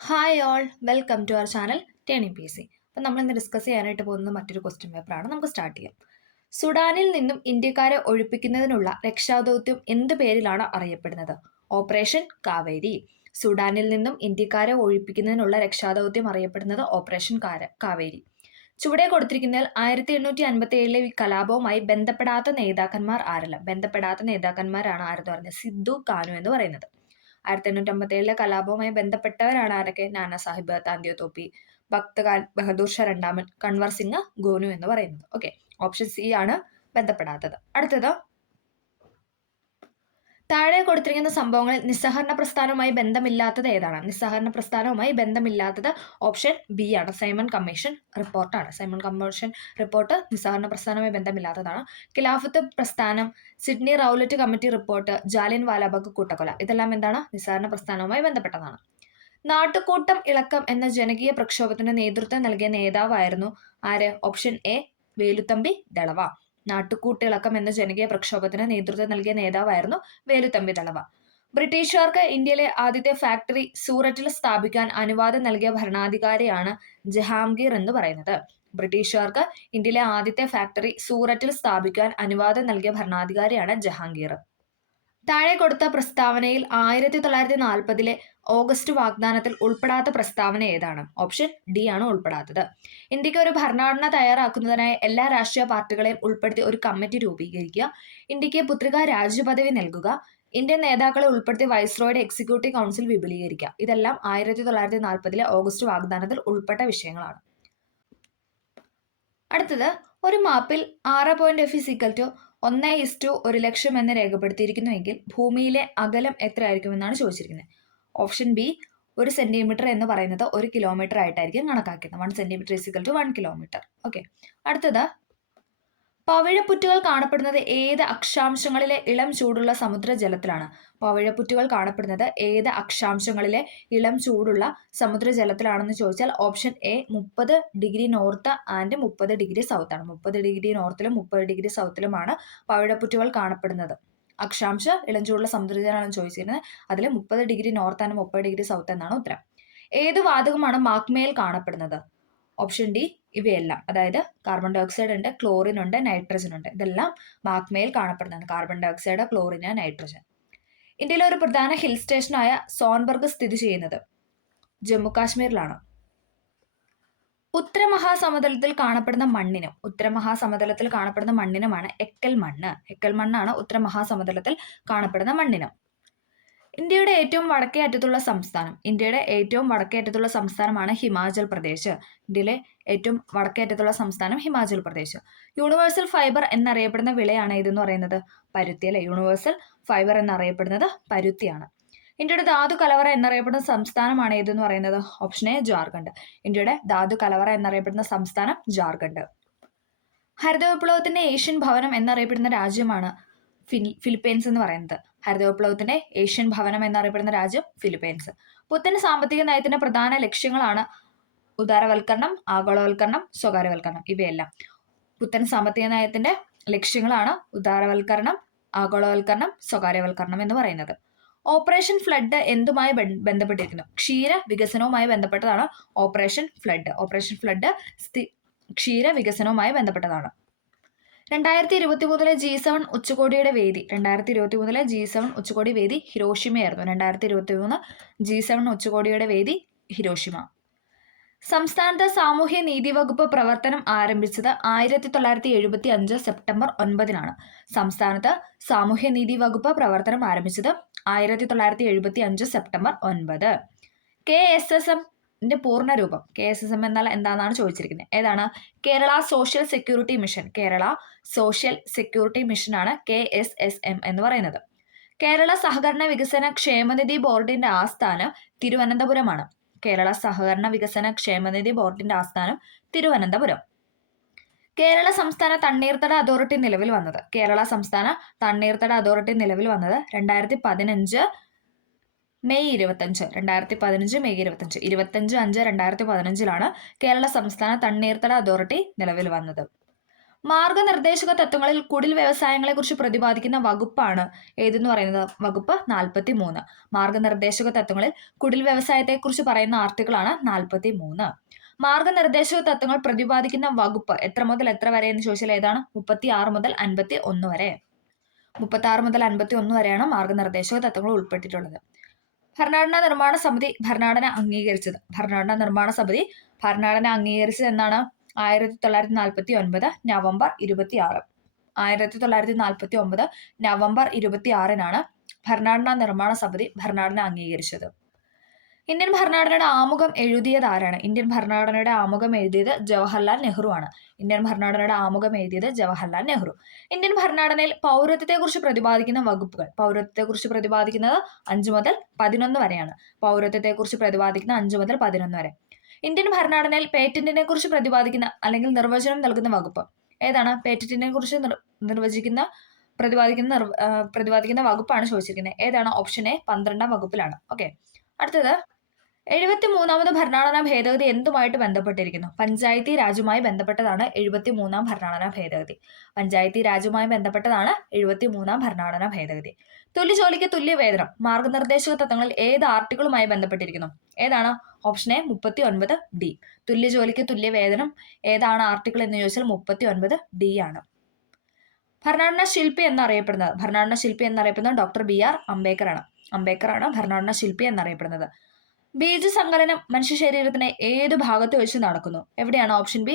Hi all welcome to our channel turning P S C. അപ്പം നമ്മളിന്ന് discuss ചെയ്യാനായിട്ട് പോകുന്നത് മറ്റൊരു ക്വസ്റ്റ്യൻ പേപ്പറാണ്. നമുക്ക് സ്റ്റാർട്ട് ചെയ്യാം. സുഡാനിൽ നിന്നും ഇന്ത്യക്കാരെ ഒഴിപ്പിക്കുന്നതിനുള്ള രക്ഷാദൗത്യം എന്ത് പേരിലാണ് അറിയപ്പെടുന്നത്? ഓപ്പറേഷൻ കാവേരി. സുഡാനിൽ നിന്നും ഇന്ത്യക്കാരെ ഒഴിപ്പിക്കുന്നതിനുള്ള രക്ഷാദൗത്യം അറിയപ്പെടുന്നത് ഓപ്പറേഷൻ കാവേരി. ചുവടെ കൊടുത്തിരിക്കുന്നതിൽ 1857 ഈ കലാപവുമായി ബന്ധപ്പെടാത്ത നേതാക്കന്മാർ ആരെല്ലാം? ബന്ധപ്പെടാത്ത നേതാക്കന്മാരാണ് ആരെന്ന് പറഞ്ഞത്? സിദ്ധു കാനു എന്ന് പറയുന്നത്. 1857 കലാപവുമായി ബന്ധപ്പെട്ടവരാണ് ആരൊക്കെ? നാനാ സാഹിബ് താന്തിയോ തോപ്പി, ഭക്ത് ബഹദൂർ ഷാ രണ്ടാമൻ, കൺവർ സിംഗ് ഗോനു എന്ന് പറയുന്നത്. ഓക്കെ, ഓപ്ഷൻ സി ആണ് ബന്ധപ്പെടാത്തത്. അടുത്തത്, താഴെ കൊടുത്തിരിക്കുന്ന സംഭവങ്ങളിൽ നിസ്സഹകരണ പ്രസ്ഥാനവുമായി ബന്ധമില്ലാത്തത് ഏതാണ്? നിസ്സഹകരണ പ്രസ്ഥാനവുമായി ബന്ധമില്ലാത്തത് ഓപ്ഷൻ ബി ആണ്. സൈമൺ കമ്മീഷൻ റിപ്പോർട്ടാണ്. സൈമൺ കമ്മീഷൻ റിപ്പോർട്ട് നിസ്സഹകരണ പ്രസ്ഥാനവുമായി ബന്ധമില്ലാത്തതാണ്. ഖിലാഫത്ത് പ്രസ്ഥാനം, Sidney Rowlatt committee report, Jallian Walabagh കൂട്ടക്കൊല, ഇതെല്ലാം എന്താണ്? നിസ്സഹകരണ പ്രസ്ഥാനവുമായി ബന്ധപ്പെട്ടതാണ്. നാട്ടുകൂട്ടം ഇളക്കം എന്ന ജനകീയ പ്രക്ഷോഭത്തിന് നേതൃത്വം നൽകിയ നേതാവായിരുന്നു ആര്? Option A Veluthampi Dalawa. നാട്ടുകൂട്ടിളക്കം എന്ന ജനകീയ പ്രക്ഷോഭത്തിന് നേതൃത്വം നൽകിയ നേതാവായിരുന്നു വേലുത്തമ്പി ദളവ. ബ്രിട്ടീഷുകാർക്ക് ഇന്ത്യയിലെ ആദ്യത്തെ ഫാക്ടറി സൂററ്റിൽ സ്ഥാപിക്കാൻ അനുവാദം നൽകിയ ഭരണാധികാരിയാണ് ജഹാംഗീർ എന്ന് പറയുന്നത്. ബ്രിട്ടീഷുകാർക്ക് ഇന്ത്യയിലെ ആദ്യത്തെ ഫാക്ടറി സൂററ്റിൽ സ്ഥാപിക്കാൻ അനുവാദം നൽകിയ ഭരണാധികാരിയാണ് ജഹാംഗീർ. താഴെ കൊടുത്ത പ്രസ്താവനയിൽ 1940 ഓഗസ്റ്റ് വാഗ്ദാനത്തിൽ ഉൾപ്പെടാത്ത പ്രസ്താവന ഏതാണ്? ഓപ്ഷൻ ഡി ആണ് ഉൾപ്പെടാത്തത്. ഇന്ത്യക്ക് ഒരു ഭരണഘടന തയ്യാറാക്കുന്നതിനായി എല്ലാ രാഷ്ട്രീയ പാർട്ടികളെയും ഉൾപ്പെടുത്തി ഒരു കമ്മിറ്റി രൂപീകരിക്കുക, ഇന്ത്യക്ക് പുത്രിക രാജ്യപദവി നൽകുക, ഇന്ത്യൻ നേതാക്കളെ ഉൾപ്പെടുത്തി വൈസ്രോയുടെ എക്സിക്യൂട്ടീവ് കൗൺസിൽ വിപുലീകരിക്കുക, ഇതെല്ലാം 1940 ഓഗസ്റ്റ് വാഗ്ദാനത്തിൽ ഉൾപ്പെട്ട വിഷയങ്ങളാണ്. അടുത്തത്, ഒരു മാപ്പിൽ 6.f 1:1,00,000 എന്ന് രേഖപ്പെടുത്തിയിരിക്കുന്നുവെങ്കിൽ ഭൂമിയിലെ അകലം എത്രയായിരിക്കുമെന്നാണ് ചോദിച്ചിരിക്കുന്നത്. ഓപ്ഷൻ ബി, 1 സെന്റിമീറ്റർ എന്ന് പറയുന്നത് 1 കിലോമീറ്റർ ആയിട്ടായിരിക്കും കണക്കാക്കുന്നത്. 1 സെന്റിമീറ്റർ = 1 കിലോമീറ്റർ. ഓക്കെ. അടുത്തത്, പവിഴപ്പുറ്റുകൾ കാണപ്പെടുന്നത് ഏത് അക്ഷാംശങ്ങളിലെ ഇളം ചൂടുള്ള സമുദ്രജലത്തിലാണ്? പവിഴപ്പുറ്റുകൾ കാണപ്പെടുന്നത് ഏത് അക്ഷാംശങ്ങളിലെ ഇളം ചൂടുള്ള സമുദ്രജലത്തിലാണെന്ന് ചോദിച്ചാൽ option A 30 degree north and 30 degree south ആണ്. 30 ഡിഗ്രി നോർത്തിലും 30 ഡിഗ്രി സൗത്തിലുമാണ് പവിഴപ്പുറ്റുകൾ കാണപ്പെടുന്നത്. അക്ഷാംശ ഇളം ചൂടുള്ള സമുദ്രജലമാണ് ചോദിച്ചിരുന്നത്. അതിൽ 30 degree north and 30 degree south എന്നാണ് ഉത്തരം. ഏത് വാതകമാണ് മാഗ്മയിൽ കാണപ്പെടുന്നത്? ഓപ്ഷൻ ഡി ഇവയെല്ലാം. അതായത് കാർബൺ ഡൈ ഓക്സൈഡ് ഉണ്ട്, ക്ലോറിൻ ഉണ്ട്, നൈട്രജൻ ഉണ്ട്. ഇതെല്ലാം മാഗ്മയിൽ കാണപ്പെടുന്നതാണ്. Carbon dioxide, chlorine, nitrogen. ഇന്ത്യയിലെ ഒരു പ്രധാന ഹിൽ സ്റ്റേഷനായ സോൺബർഗ് സ്ഥിതി ചെയ്യുന്നത് ജമ്മു കാശ്മീരിലാണ്. ഉത്തരമഹാസമതലത്തിൽ കാണപ്പെടുന്ന മണ്ണിനുമാണ് എക്കൽ മണ്ണ്. എക്കൽ മണ്ണാണ് ഉത്തരമഹാസമതലത്തിൽ കാണപ്പെടുന്ന മണ്ണിനം. ഇന്ത്യയുടെ ഏറ്റവും വടക്കേ അറ്റത്തുള്ള സംസ്ഥാനമാണ് ഹിമാചൽ പ്രദേശ്. ഇന്ത്യയിലെ ഏറ്റവും വടക്കേ അറ്റത്തുള്ള സംസ്ഥാനം ഹിമാചൽ പ്രദേശ്. യൂണിവേഴ്സൽ ഫൈബർ എന്നറിയപ്പെടുന്ന വിളയാണ് ഇതെന്ന് പറയുന്നത് പരുത്തി അല്ലെ. യൂണിവേഴ്സൽ ഫൈബർ എന്നറിയപ്പെടുന്നത് പരുത്തിയാണ്. ഇന്ത്യയുടെ ധാതു കലവറ എന്നറിയപ്പെടുന്ന സംസ്ഥാനമാണ് ഏതെന്ന് പറയുന്നത്? Option A Jharkhand. ഇന്ത്യയുടെ ധാതു കലവറ എന്നറിയപ്പെടുന്ന സംസ്ഥാനം ജാർഖണ്ഡ്. ഹരിത വിപ്ലവത്തിന്റെ ഏഷ്യൻ ഭവനം എന്നറിയപ്പെടുന്ന രാജ്യമാണ് ഫിലിപ്പീൻസ് എന്ന് പറയുന്നത്. ഹരിത വിപ്ലവത്തിന്റെ ഏഷ്യൻ ഭവനം എന്നറിയപ്പെടുന്ന രാജ്യം ഫിലിപ്പീൻസ്. പുത്തൻ സാമ്പത്തിക നയത്തിന്റെ പ്രധാന ലക്ഷ്യങ്ങളാണ് ഉദാരവൽക്കരണം, ആഗോളവൽക്കരണം, സ്വകാര്യവൽക്കരണം. ഇവയെല്ലാം പുത്തൻ സാമ്പത്തിക നയത്തിന്റെ ലക്ഷ്യങ്ങളാണ് ഉദാരവൽക്കരണം, ആഗോളവൽക്കരണം, സ്വകാര്യവൽക്കരണം എന്ന് പറയുന്നത്. ഓപ്പറേഷൻ ഫ്ലഡ് എന്തുമായി ബന്ധപ്പെട്ടിരിക്കുന്നു? ക്ഷീര വികസനവുമായി ബന്ധപ്പെട്ടതാണ് ഓപ്പറേഷൻ ഫ്ലഡ്. ഓപ്പറേഷൻ ഫ്ലഡ് ക്ഷീര വികസനവുമായി ബന്ധപ്പെട്ടതാണ്. 2023 G7 ഉച്ചകോടിയുടെ വേദി ഹിരോഷിമയായിരുന്നു. 2023 G7 ഉച്ചകോടിയുടെ വേദി ഹിരോഷിമ. സംസ്ഥാനത്ത് സാമൂഹ്യ നീതി വകുപ്പ് പ്രവർത്തനം ആരംഭിച്ചത് 1975 സെപ്റ്റംബർ 9 സംസ്ഥാനത്ത് സാമൂഹ്യ നീതി വകുപ്പ് പ്രവർത്തനം ആരംഭിച്ചത് 1975 സെപ്റ്റംബർ 9. KSSM പൂർണ്ണരൂപം. KSSM എന്നാൽ എന്താണെന്നാണ് ചോദിച്ചിരിക്കുന്നത്. ഏതാണ്? Kerala social security mission. Kerala social security മിഷനാണ് KSSM എന്ന് പറയുന്നത്. കേരള സഹകരണ വികസന ക്ഷേമനിധി ബോർഡിന്റെ ആസ്ഥാനം തിരുവനന്തപുരമാണ്. കേരള സഹകരണ വികസന ക്ഷേമനിധി ബോർഡിന്റെ ആസ്ഥാനം തിരുവനന്തപുരം. കേരള സംസ്ഥാന തണ്ണീർത്തട അതോറിറ്റി നിലവിൽ വന്നത്. 2015 മെയ് 25. 25/5/2015 കേരള സംസ്ഥാന തണ്ണീർത്തട അതോറിറ്റി നിലവിൽ വന്നത്. മാർഗനിർദ്ദേശക തത്വങ്ങളിൽ കുടിൽ വ്യവസായങ്ങളെക്കുറിച്ച് പ്രതിപാദിക്കുന്ന വകുപ്പാണ് ഏതെന്ന് പറയുന്നത്? വകുപ്പ് 43. മാർഗനിർദ്ദേശക തത്വങ്ങളിൽ കുടിൽ വ്യവസായത്തെക്കുറിച്ച് പറയുന്ന ആർട്ടിക്കിളാണ് 43. മാർഗനിർദ്ദേശക തത്വങ്ങൾ പ്രതിപാദിക്കുന്ന വകുപ്പ് എത്ര മുതൽ എത്ര വരെ എന്ന് ചോദിച്ചാൽ ഏതാണ്? 36 മുതൽ 51 വരെ. 36 മുതൽ 51 വരെയാണ് മാർഗനിർദ്ദേശക തത്വങ്ങൾ ഉൾപ്പെട്ടിട്ടുള്ളത്. ഭരണഘടനാ നിർമ്മാണ സമിതി ഭരണഘടന അംഗീകരിച്ചത്. ഭരണഘടനാ നിർമ്മാണ സമിതി ഭരണഘടന അംഗീകരിച്ചത് എന്നാണ്? 1949 നവംബർ 26. 1949 നവംബർ 26-നാണ് ഭരണഘടനാ നിർമ്മാണ സമിതി ഭരണഘടന അംഗീകരിച്ചത്. ഇന്ത്യൻ ഭരണഘടനയുടെ ആമുഖം എഴുതിയത് ആരാണ്? ഇന്ത്യൻ ഭരണഘടനയുടെ ആമുഖം എഴുതിയത് ജവഹർലാൽ നെഹ്റു ആണ്. ഇന്ത്യൻ ഭരണഘടനയുടെ ആമുഖം എഴുതിയത് ജവഹർലാൽ നെഹ്റു. ഇന്ത്യൻ ഭരണഘടനയിൽ പൗരത്വത്തെക്കുറിച്ച് പ്രതിപാദിക്കുന്ന വകുപ്പുകൾ. പൗരത്വത്തെക്കുറിച്ച് പ്രതിപാദിക്കുന്നത് 5 മുതൽ 11 വരെയാണ്. പൗരത്വത്തെക്കുറിച്ച് പ്രതിപാദിക്കുന്ന 5 മുതൽ 11 വരെ. ഇന്ത്യൻ ഭരണഘടനയിൽ പേറ്റന്റിനെ കുറിച്ച് പ്രതിപാദിക്കുന്ന അല്ലെങ്കിൽ നിർവചനം നൽകുന്ന വകുപ്പ് ഏതാണ്? പേറ്റന്റിനെ കുറിച്ച് പ്രതിപാദിക്കുന്ന വകുപ്പാണ് ചോദിച്ചിരിക്കുന്നത്. ഏതാണ്? Option A 12-ാം വകുപ്പിലാണ്. ഓക്കെ, അടുത്തത് 73ാമത് ഭരണഘടനാ ഭേദഗതി എന്തുമായിട്ട് ബന്ധപ്പെട്ടിരിക്കുന്നു? പഞ്ചായത്തി രാജുമായി ബന്ധപ്പെട്ടതാണ് 73ാം ഭരണഘടനാ ഭേദഗതി. പഞ്ചായത്തി രാജുമായി ബന്ധപ്പെട്ടതാണ് 73ാം ഭരണഘടനാ ഭേദഗതി. തുല്യ ജോലിക്ക് തുല്യ വേതനം മാർഗനിർദ്ദേശക തത്വങ്ങളിൽ ഏത് ആർട്ടിക്കിളുമായി ബന്ധപ്പെട്ടിരിക്കുന്നു? ഏതാണ്? Option A 39D. തുല്യ ജോലിക്ക് തുല്യ വേതനം ഏതാണ് ആർട്ടിക്കിൾ എന്ന് ചോദിച്ചാൽ 39D ആണ്. ഭരണഘടനാ ശില്പി എന്നറിയപ്പെടുന്നത് ഡോക്ടർ BR അംബേദ്കർ ആണ് ഭരണഘടനാ ശില്പി എന്നറിയപ്പെടുന്നത്. ബീജസങ്കലനം മനുഷ്യ ശരീരത്തിന് ഏത് ഭാഗത്ത് വെച്ച് നടക്കുന്നു? എവിടെയാണ്? ഓപ്ഷൻ ബി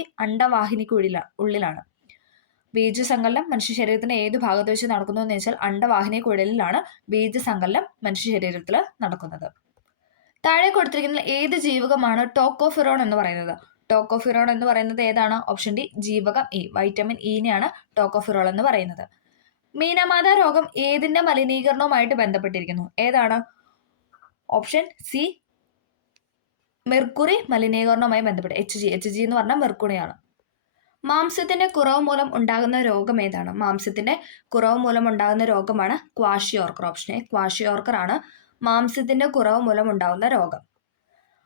ഉള്ളിലാണ്. ബീജസങ്കലനം മനുഷ്യ ശരീരത്തിന് ഏത് ഭാഗത്ത് വെച്ച് നടക്കുന്നു എന്ന് വെച്ചാൽ അണ്ഡവാഹിനിക്കുഴലിലാണ് ബീജസങ്കലനം മനുഷ്യ ശരീരത്തിൽ നടക്കുന്നത്. താഴെ കൊടുത്തിരിക്കുന്ന ഏത് ജീവകമാണ് ടോക്കോഫിറോൺ എന്ന് പറയുന്നത്? ടോക്കോഫിറോൺ എന്ന് പറയുന്നത് ഏതാണ്? ഓപ്ഷൻ ഡി ജീവകം ഇ. വൈറ്റമിൻ ഇനെയാണ് ടോക്കോഫിറോൾ എന്ന് പറയുന്നത്. മീനമാത രോഗം ഏതിന്റെ മലിനീകരണവുമായിട്ട് ബന്ധപ്പെട്ടിരിക്കുന്നു? ഏതാണ്? ഓപ്ഷൻ സി മെർക്കുറി മലിനീകരണവുമായി ബന്ധപ്പെട്ട്. HG എന്ന് പറഞ്ഞാൽ മെർക്കുറിയാണ്. മാംസത്തിന്റെ കുറവ് മൂലം ഉണ്ടാകുന്ന രോഗം ഏതാണ്? മാംസത്തിന്റെ കുറവ് മൂലം ഉണ്ടാകുന്ന രോഗമാണ് ക്വാഷിയോർക്കർ. ഓപ്ഷൻ എ ക്വാഷിയോർക്കർ ആണ് മാംസത്തിന്റെ കുറവ് മൂലം ഉണ്ടാകുന്ന രോഗം.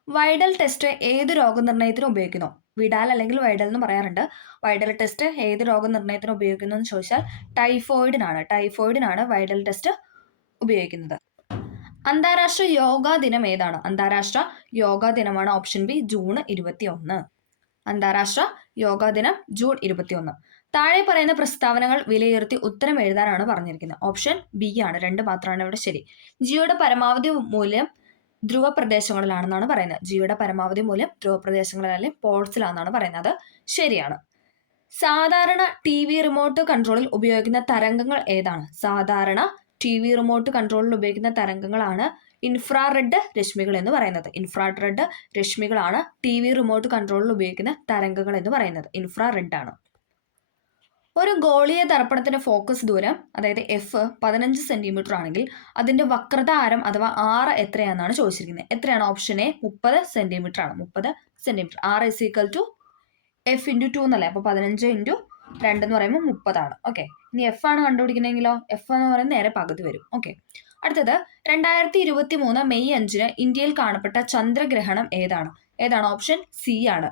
വൈഡൽ ടെസ്റ്റ് ഏത് രോഗനിർണയത്തിന് ഉപയോഗിക്കുന്നു? വിഡാൽ അല്ലെങ്കിൽ വൈഡൽ എന്ന് പറയാറുണ്ട്. വൈഡൽ ടെസ്റ്റ് ഏത് രോഗനിർണയത്തിന് ഉപയോഗിക്കുന്നു എന്ന് ചോദിച്ചാൽ ടൈഫോയിഡിനാണ് വൈഡൽ ടെസ്റ്റ് ഉപയോഗിക്കുന്നത്. അന്താരാഷ്ട്ര യോഗാ ദിനം ഏതാണ്? അന്താരാഷ്ട്ര യോഗാ ദിനമാണ് ഓപ്ഷൻ ബി ജൂൺ 21. അന്താരാഷ്ട്ര യോഗാ ദിനം ജൂൺ 21. താഴെ പറയുന്ന പ്രസ്താവനകൾ വിലയിരുത്തി ഉത്തരം എഴുതാനാണ് പറഞ്ഞിരിക്കുന്നത്. ഓപ്ഷൻ ബി ആണ്. 2 മാത്രമാണ് ഇവിടെ ശരി. ജിയുടെ പരമാവധി മൂല്യം ധ്രുവ പ്രദേശങ്ങളിലാണെന്നാണ് പറയുന്നത്. ജിയുടെ പരമാവധി മൂല്യം ധ്രുവ പ്രദേശങ്ങളിൽ അല്ലെങ്കിൽ പോൾസിലാണെന്നാണ് പറയുന്നത്. ശരിയാണ്. സാധാരണ TV റിമോട്ട് കൺട്രോളിൽ ഉപയോഗിക്കുന്ന തരംഗങ്ങൾ ഏതാണ്? സാധാരണ TV റിമോട്ട് കൺട്രോളിൽ ഉപയോഗിക്കുന്ന തരംഗങ്ങളാണ് ഇൻഫ്രാറെഡ് രശ്മികൾ എന്ന് പറയുന്നത്. ഇൻഫ്രാറെഡ് രശ്മികളാണ് TV റിമോട്ട് കൺട്രോളിൽ ഉപയോഗിക്കുന്ന തരംഗങ്ങൾ എന്ന് പറയുന്നത്. ഇൻഫ്രാറെഡ് ആണ്. ഒരു ഗോളീയ ദർപ്പണത്തിന്റെ ഫോക്കസ് ദൂരം അതായത് F 15 സെന്റിമീറ്റർ ആണെങ്കിൽ അതിന്റെ വക്രത ആരം അഥവാ R എത്രയാണെന്നാണ് ചോദിച്ചിരിക്കുന്നത്. എത്രയാണ്? ഓപ്ഷൻ എ 30 സെന്റിമീറ്റർ ആണ്. 30 സെന്റിമീറ്റർ. R F × 2 എന്നല്ലേ? അപ്പോൾ 15 × 2 എന്ന് പറയുമ്പോൾ 30 ആണ്. ഓക്കെ, ഇനി F ആണ് കണ്ടുപിടിക്കണമെങ്കിലോ? F എന്ന് പറയുന്നത് നേരെ പകുതി വരും. ഓക്കെ, അടുത്തത് 2023 മെയ് 5 ഇന്ത്യയിൽ കാണപ്പെട്ട ചന്ദ്രഗ്രഹണം ഏതാണ്? ഓപ്ഷൻ സി ആണ്.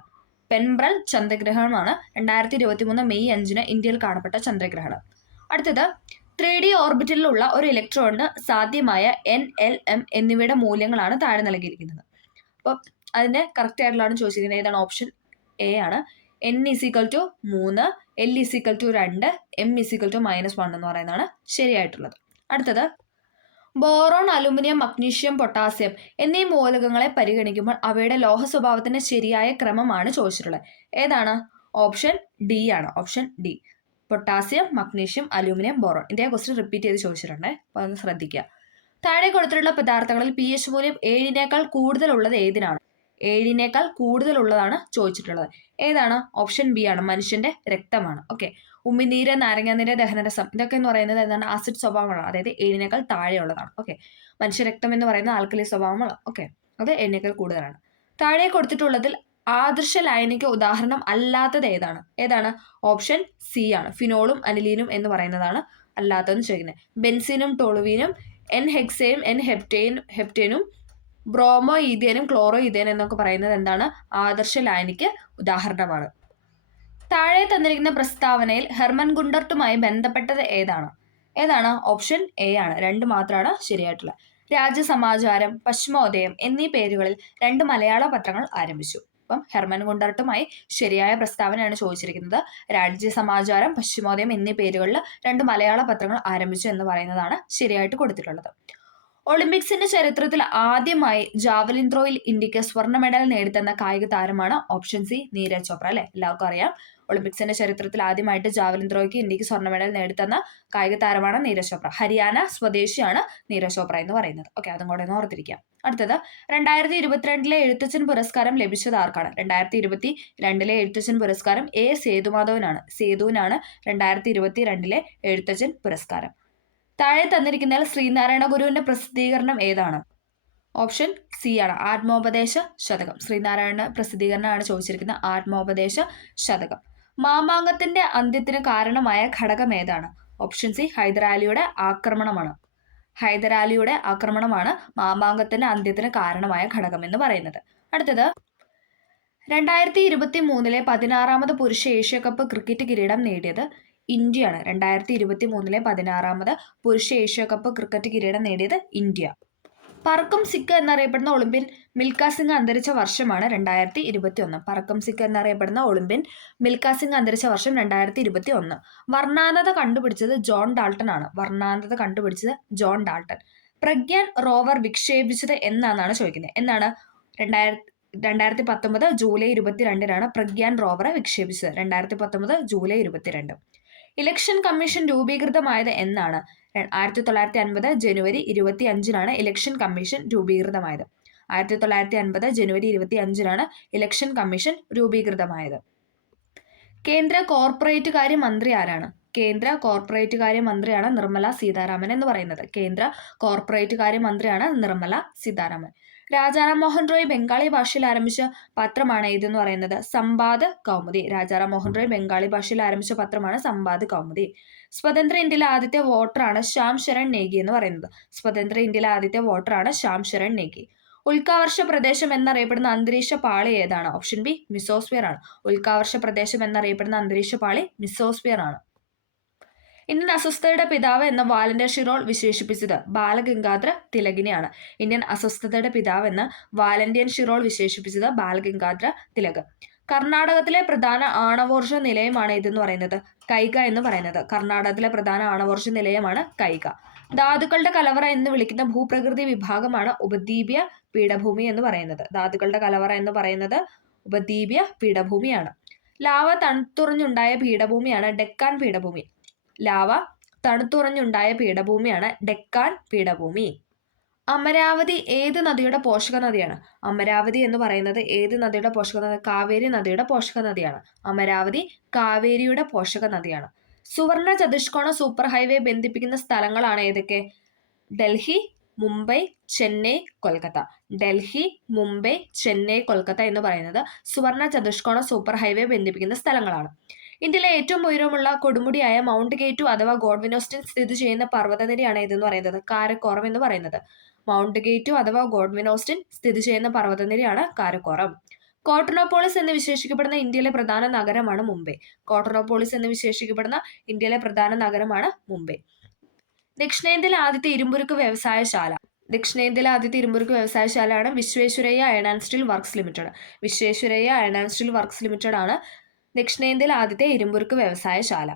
പെൻബ്രൽ ചന്ദ്രഗ്രഹണമാണ് 2023 മെയ് 5 ഇന്ത്യയിൽ കാണപ്പെട്ട ചന്ദ്രഗ്രഹണം. അടുത്തത് 3D ഓർബിറ്റലിലുള്ള ഒരു ഇലക്ട്രോണിന് സാധ്യമായ NLM എന്നിവയുടെ മൂല്യങ്ങളാണ് താഴെ നൽകിയിരിക്കുന്നത്. അപ്പോൾ അതിന്റെ കറക്റ്റ് ആയിട്ടുള്ളതാണ് ചോദിച്ചിരിക്കുന്നത്. ഏതാണ്? ഓപ്ഷൻ എ ആണ്. N = 3, L = 2, M = -1 എന്ന് പറയുന്നതാണ് ശരിയായിട്ടുള്ളത്. അടുത്തത് ബോറോൺ, അലുമിനിയം, മഗ്നീഷ്യം, പൊട്ടാസ്യം എന്നീ മൂലകങ്ങളെ പരിഗണിക്കുമ്പോൾ അവയുടെ ലോഹ സ്വഭാവത്തിന്റെ ശരിയായ ക്രമമാണ് ചോദിച്ചിട്ടുള്ളത്. ഏതാണ്? ഓപ്ഷൻ ഡി ആണ്. Option D. Potassium, magnesium, aluminium, boron. ഇതിന്റെ ക്വസ്റ്റ്യൻ റിപ്പീറ്റ് ചെയ്ത് ചോദിച്ചിട്ടുണ്ട്. അപ്പോൾ അത് ശ്രദ്ധിക്കുക. താഴെ കൊടുത്തിട്ടുള്ള പദാർത്ഥങ്ങളിൽ pH മൂല്യം 7-നേക്കാൾ കൂടുതലുള്ളത് ഏതിനാണ്? 7-നേക്കാൾ കൂടുതലുള്ളതാണ് ചോദിച്ചിട്ടുള്ളത്. ഏതാണ്? ഓപ്ഷൻ ബി ആണ്. മനുഷ്യന്റെ രക്തമാണ്. ഓക്കെ, ഉമിനീര്, നാരങ്ങാനീര്, ദഹനരസം ഇതൊക്കെ എന്ന് പറയുന്നത് എന്താണ്? ആസിഡ് സ്വഭാവമാണ്. അതായത് 7-നേക്കാൾ താഴെയുള്ളതാണ്. ഓക്കെ, മനുഷ്യരക്തം എന്ന് പറയുന്ന ആൽക്കലി സ്വഭാവമുള്ള. ഓക്കെ, അത് 7-നേക്കാൾ കൂടുതലാണ്. താഴെ കൊടുത്തിട്ടുള്ളതിൽ ആദർശ ലായനിക്ക് ഉദാഹരണം അല്ലാത്തത് ഏതാണ്? ഓപ്ഷൻ സി ആണ്. ഫിനോളും അനിലീനും എന്ന് പറയുന്നതാണ് അല്ലാത്തതെന്ന് ചോദിക്കുന്നത്. ബെൻസീനും ടോളുവീനും N-ഹെക്സയും N-ഹെപ്റ്റേനും ബ്രോമോ ഈഥേനും ക്ലോറോ ഈഥേനും എന്നൊക്കെ പറയുന്നത് എന്താണ്? ആദർശ ലായനിക്ക് ഉദാഹരണമാണ്. താഴെ തന്നിരിക്കുന്ന പ്രസ്താവനയിൽ ഹെർമൻ ഗുണ്ടർട്ടുമായി ബന്ധപ്പെട്ടത് ഏതാണ്? ഓപ്ഷൻ എ ആണ്. 2 മാത്രമാണ് ശരിയായിട്ടുള്ളത്. രാജ്യസമാചാരം, പശ്ചിമോദയം എന്നീ പേരുകളിൽ 2 മലയാള പത്രങ്ങൾ ആരംഭിച്ചു. അപ്പം ഹെർമൻ ഗുണ്ടർട്ടുമായി ശരിയായ പ്രസ്താവനയാണ് ചോദിച്ചിരിക്കുന്നത്. രാജ്യസമാചാരം, പശ്ചിമോദയം എന്നീ പേരുകളിൽ 2 മലയാള പത്രങ്ങൾ ആരംഭിച്ചു എന്ന് പറയുന്നതാണ് ശരിയായിട്ട് കൊടുത്തിട്ടുള്ളത്. ഒളിമ്പിക്സിന്റെ ചരിത്രത്തിൽ ആദ്യമായി ജാവലിൻ ത്രോയിൽ ഇന്ത്യക്ക് സ്വർണ്ണ മെഡൽ നേടിത്തന്ന കായിക താരമാണ് ഓപ്ഷൻ സി നീരജ് ചോപ്ര. അല്ലെ, എല്ലാവർക്കും അറിയാം. ഒളിമ്പിക്സിന്റെ ചരിത്രത്തിൽ ആദ്യമായിട്ട് ജാവലിൻ ത്രോയ്ക്ക് ഇന്ത്യക്ക് സ്വർണ്ണ മെഡൽ നേടിത്തന്ന കായിക താരമാണ് നീരജ് ചോപ്ര. ഹരിയാന സ്വദേശിയാണ് നീരജ് ചോപ്ര എന്ന് പറയുന്നത്. ഓക്കെ, അതും കൂടെ ഒന്ന് ഓർത്തിരിക്കാം. അടുത്തത് 2022 എഴുത്തച്ഛൻ പുരസ്കാരം ലഭിച്ചത് ആർക്കാണ്? 2022 എഴുത്തച്ഛൻ പുരസ്കാരം എ സേതുമാധവനാണ്. 2022 എഴുത്തച്ഛൻ പുരസ്കാരം. താഴെ തന്നിരിക്കുന്നതിൽ ശ്രീനാരായണ ഗുരുവിന്റെ പ്രസിദ്ധീകരണം ഏതാണ്? ഓപ്ഷൻ സി ആണ്, ആത്മോപദേശ ശതകം. ശ്രീനാരായണ പ്രസിദ്ധീകരണമാണ് ചോദിച്ചിരിക്കുന്നത്, ആത്മോപദേശ ശതകം. മാമാങ്കത്തിന്റെ അന്ത്യത്തിന് കാരണമായ ഘടകം ഏതാണ്? ഓപ്ഷൻ സി ഹൈദരാലിയുടെ ആക്രമണമാണ്. ഹൈദരാലിയുടെ ആക്രമണമാണ് മാമാങ്കത്തിന്റെ അന്ത്യത്തിന് കാരണമായ ഘടകം എന്ന് പറയുന്നത്. അടുത്തത് 2023 16ാമത് പുരുഷ ഏഷ്യ കപ്പ് ക്രിക്കറ്റ് കിരീടം നേടിയത് ഇന്ത്യയാണ്. 2023 16ാമത് പുരുഷ ഏഷ്യ കപ്പ് ക്രിക്കറ്റ് കിരീടം നേടിയത് ഇന്ത്യ. പറക്കും സിക്ക് എന്നറിയപ്പെടുന്ന ഒളിമ്പ്യൻ മിൽഖ സിംഗ് അന്തരിച്ച വർഷമാണ് 2021. പറക്കും സിക്ക് എന്നറിയപ്പെടുന്ന ഒളിമ്പ്യൻ മിൽഖ സിംഗ് അന്തരിച്ച വർഷം 2021. വർണ്ണാന്തത കണ്ടുപിടിച്ചത് ജോൺ ഡാൾട്ടൺ ആണ്. വർണ്ണാന്തത കണ്ടുപിടിച്ചത് ജോൺ ഡാൾട്ടൺ. പ്രഗ്യാൻ റോവർ വിക്ഷേപിച്ചത് എന്നാണ് ചോദിക്കുന്നത്. എന്നാണ്? 2019 ജൂലൈ 22 പ്രഗ്യാൻ റോവറെ വിക്ഷേപിച്ചത്. 2019 ജൂലൈ 22. ഇലക്ഷൻ കമ്മീഷൻ രൂപീകൃതമായത് എന്നാണ്? 1950 ജനുവരി 25 ഇലക്ഷൻ കമ്മീഷൻ രൂപീകൃതമായത്. 1950 ജനുവരി 25 ഇലക്ഷൻ കമ്മീഷൻ രൂപീകൃതമായത്. കേന്ദ്ര കോർപ്പറേറ്റ് കാര്യ മന്ത്രി ആരാണ്? കേന്ദ്ര കോർപ്പറേറ്റ് കാര്യ മന്ത്രിയാണ് നിർമ്മല സീതാരാമൻ എന്ന് പറയുന്നത്. കേന്ദ്ര കോർപ്പറേറ്റ് കാര്യ മന്ത്രിയാണ് നിർമ്മല സീതാരാമൻ. രാജാറാം മോഹൻ റോയ് ബംഗാളി ഭാഷയിൽ ആരംഭിച്ച പത്രമാണ് ഏതെന്ന് പറയുന്നത്? സംവാദ് കൗമുദി. രാജാറാം മോഹൻ റോയ് ബംഗാളി ഭാഷയിൽ ആരംഭിച്ച പത്രമാണ് സംവാദ് കൗമുദി. സ്വതന്ത്ര ഇന്ത്യയിലെ ആദ്യത്തെ വോട്ടറാണ് ശ്യാം ശരൺ നേഗി എന്ന് പറയുന്നത്. സ്വതന്ത്ര ഇന്ത്യയിലെ ആദ്യത്തെ വോട്ടറാണ് ശ്യാം ശരൺ നേഗി. ഉൽക്കാവർഷ പ്രദേശം എന്നറിയപ്പെടുന്ന അന്തരീക്ഷ പാളി ഏതാണ്? ഓപ്ഷൻ ബി മിസോസ്ഫിയർ ആണ്. ഉൽക്കാവർഷ പ്രദേശം എന്നറിയപ്പെടുന്ന അന്തരീക്ഷ പാളി മിസോസ്ഫിയർ ആണ്. ഇന്ത്യൻ അസ്വസ്ഥതയുടെ പിതാവ് എന്ന വാലന്റിയർ ഷിറോൾ വിശേഷിപ്പിച്ചത് ബാലഗംഗാധര തിലകിനെയാണ്. ഇന്ത്യൻ അസ്വസ്ഥതയുടെ പിതാവ് എന്ന് വാലന്റിയർ ഷിറോൾ വിശേഷിപ്പിച്ചത് ബാലഗംഗാധര തിലക്. കർണാടകത്തിലെ പ്രധാന ആണവോർജ നിലയമാണ് ഇതെന്ന് പറയുന്നത്? കൈഗ എന്ന് പറയുന്നത്. കർണാടകത്തിലെ പ്രധാന ആണവോർജ നിലയമാണ് കൈഗ. ധാതുക്കളുടെ കലവറ എന്ന് വിളിക്കുന്ന ഭൂപ്രകൃതി വിഭാഗമാണ് ഉപദ്വീപീയ പീഠഭൂമി എന്ന് പറയുന്നത്. ധാതുക്കളുടെ കലവറ എന്ന് പറയുന്നത് ഉപദ്വീപീയ പീഠഭൂമിയാണ്. ലാവ തണുത്തുറഞ്ഞുണ്ടായ പീഠഭൂമിയാണ് ഡെക്കാൻ പീഠഭൂമി. ലാവ തണുത്തുറഞ്ഞുണ്ടായ പീഠഭൂമിയാണ് ഡെക്കാൻ പീഠഭൂമി. അമരാവതി ഏത് നദിയുടെ പോഷക നദിയാണ്? അമരാവതി എന്ന് പറയുന്നത് ഏത് നദിയുടെ പോഷക നദി? കാവേരി നദിയുടെ പോഷക നദിയാണ്. അമരാവതി കാവേരിയുടെ പോഷക നദിയാണ്. സുവർണ ചതുഷ്കോണ സൂപ്പർ ഹൈവേ ബന്ധിപ്പിക്കുന്ന സ്ഥലങ്ങളാണ് ഏതൊക്കെ? ഡൽഹി, മുംബൈ, ചെന്നൈ, കൊൽക്കത്ത. ഡൽഹി, മുംബൈ, ചെന്നൈ, കൊൽക്കത്ത എന്ന് പറയുന്നത് സുവർണ ചതുഷ്കോണ സൂപ്പർ ഹൈവേ ബന്ധിപ്പിക്കുന്ന സ്ഥലങ്ങളാണ്. ഇന്ത്യയിലെ ഏറ്റവും ഉയരമുള്ള കൊടുമുടിയായ മൗണ്ട് കെ2 അഥവാ ഗോഡ്വിൻ ഓസ്റ്റിൻ സ്ഥിതി ചെയ്യുന്ന പർവ്വതനിരയാണ് ഇതെന്ന് പറയുന്നത്? കാരക്കോറം എന്ന് പറയുന്നത്. മൗണ്ട് കെ2 അഥവാ ഗോഡ്വിൻ ഓസ്റ്റിൻ സ്ഥിതി ചെയ്യുന്ന പർവ്വതനിരയാണ് കാരക്കോറം. കോട്ടണോപോളിസ് എന്ന് വിശേഷിക്കപ്പെടുന്ന ഇന്ത്യയിലെ പ്രധാന നഗരമാണ് മുംബൈ. കോട്ടണോപോളിസ് എന്ന് വിശേഷിക്കപ്പെടുന്ന ഇന്ത്യയിലെ പ്രധാന നഗരമാണ് മുംബൈ. ദക്ഷിണേന്ത്യയിലെ ആദ്യത്തെ ഇരുമ്പുരുക്ക് വ്യവസായശാല. ദക്ഷിണേന്ത്യയിലെ ആദ്യത്തെ ഇരുമ്പുരുക്ക് വ്യവസായശാലയാണ് Visvesvaraya iron and steel works limited. Visvesvaraya iron and steel works limited ആണ് ദക്ഷിണേന്ത്യയിലെ ആദ്യത്തെ ഇരുമ്പുരുക്ക് വ്യവസായശാല.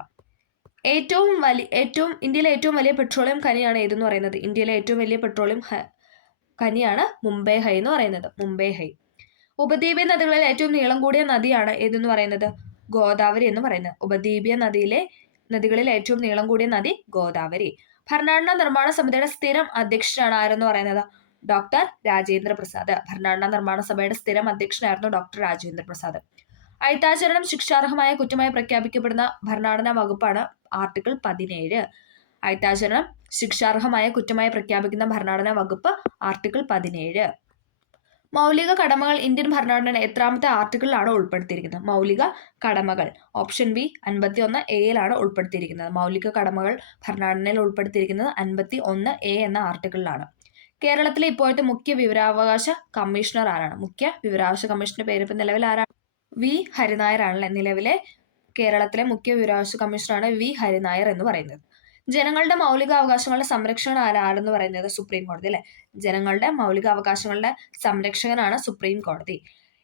ഇന്ത്യയിലെ ഏറ്റവും വലിയ പെട്രോളിയം ഖനിയാണ് ഏതെന്ന് പറയുന്നത്? ഇന്ത്യയിലെ ഏറ്റവും വലിയ പെട്രോളിയം ഖനിയാണ് മുംബൈ ഹൈ എന്ന് പറയുന്നത്. മുംബൈ ഹൈ. ഉപദ്വീപീയ നദികളിൽ ഏറ്റവും നീളം കൂടിയ നദിയാണ് ഏതെന്ന് പറയുന്നത്? ഗോദാവരി എന്ന് പറയുന്നത്. ഉപദ്വീപീയ നദികളിൽ ഏറ്റവും നീളം കൂടിയ നദി ഗോദാവരി. ഭരണഘടനാ നിർമ്മാണ സമിതിയുടെ സ്ഥിരം അധ്യക്ഷനാണ് ആരെന്ന് പറയുന്നത്? ഡോക്ടർ രാജേന്ദ്ര പ്രസാദ്. ഭരണഘടനാ നിർമ്മാണ സഭയുടെ സ്ഥിരം അധ്യക്ഷനായിരുന്നു ഡോക്ടർ രാജേന്ദ്ര പ്രസാദ്. അയിത്താചരണം ശിക്ഷാർഹമായ കുറ്റമായി പ്രഖ്യാപിക്കപ്പെടുന്ന ഭരണഘടനാ വകുപ്പാണ് ആർട്ടിക്കിൾ 17. അയിത്താചരണം ശിക്ഷാർഹമായ കുറ്റമായി പ്രഖ്യാപിക്കുന്ന ഭരണഘടനാ വകുപ്പ് ആർട്ടിക്കിൾ 17. മൗലിക കടമകൾ ഇന്ത്യൻ ഭരണഘടനയുടെ എത്രാമത്തെ ആർട്ടിക്കിളിലാണ് ഉൾപ്പെടുത്തിയിരിക്കുന്നത്? മൗലിക കടമകൾ ഓപ്ഷൻ ബി 51A ഉൾപ്പെടുത്തിയിരിക്കുന്നത്. മൗലിക കടമകൾ ഭരണഘടനയിൽ ഉൾപ്പെടുത്തിയിരിക്കുന്നത് 51A എന്ന ആർട്ടിക്കിളിലാണ്. കേരളത്തിലെ ഇപ്പോഴത്തെ മുഖ്യ വിവരാവകാശ കമ്മീഷണർ ആരാണ്? മുഖ്യ വിവരാവകാശ കമ്മീഷന്റെ പേര് ഇപ്പം നിലവിൽ ആരാണ്? വി ഹരിനായർ ആണല്ലേ നിലവിലെ കേരളത്തിലെ മുഖ്യ വിവരാവകാശ കമ്മീഷണറാണ് വി ഹരിനായർ എന്ന് പറയുന്നത്. ജനങ്ങളുടെ മൗലിക അവകാശങ്ങളുടെ സംരക്ഷകൻ ആരെന്ന് പറയുന്നത് സുപ്രീം കോടതി അല്ലെ. ജനങ്ങളുടെ മൗലിക അവകാശങ്ങളുടെ സംരക്ഷകനാണ് സുപ്രീം കോടതി.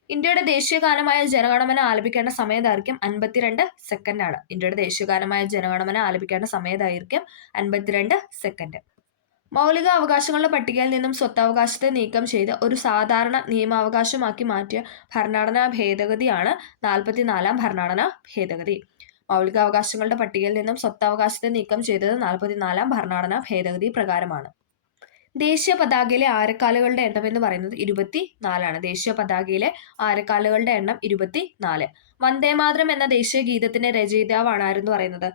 ഇന്ത്യയുടെ ദേശീയ ഗാനമായ ജനഗണമന ആലപിക്കേണ്ട സമയദൈർഘ്യം 52 സെക്കൻഡാണ്. ഇന്ത്യയുടെ ദേശീയ ഗാനമായ ജനഗണമന ആലപിക്കേണ്ട സമയദൈർഘ്യം 52 സെക്കൻഡ്. മൗലിക അവകാശങ്ങളുടെ പട്ടികയിൽ നിന്നും സ്വത്തവകാശത്തെ നീക്കം ചെയ്ത് ഒരു സാധാരണ നിയമാവകാശമാക്കി മാറ്റിയ ഭരണഘടനാ ഭേദഗതിയാണ് 44ാം ഭരണഘടനാ ഭേദഗതി. മൗലികാവകാശങ്ങളുടെ പട്ടികയിൽ നിന്നും സ്വത്തവകാശത്തെ നീക്കം ചെയ്തത് 44ാം ഭരണഘടനാ ഭേദഗതി പ്രകാരമാണ്. ദേശീയ പതാകയിലെ ആരക്കാലുകളുടെ എണ്ണം എന്ന് പറയുന്നത് 24ആണ്. ദേശീയ പതാകയിലെ ആരക്കാലുകളുടെ എണ്ണം 24. വന്ദേമാതരം എന്ന ദേശീയ ഗീതത്തിന്റെ രചയിതാവാണ് ആരെന്ന് പറയുന്നത്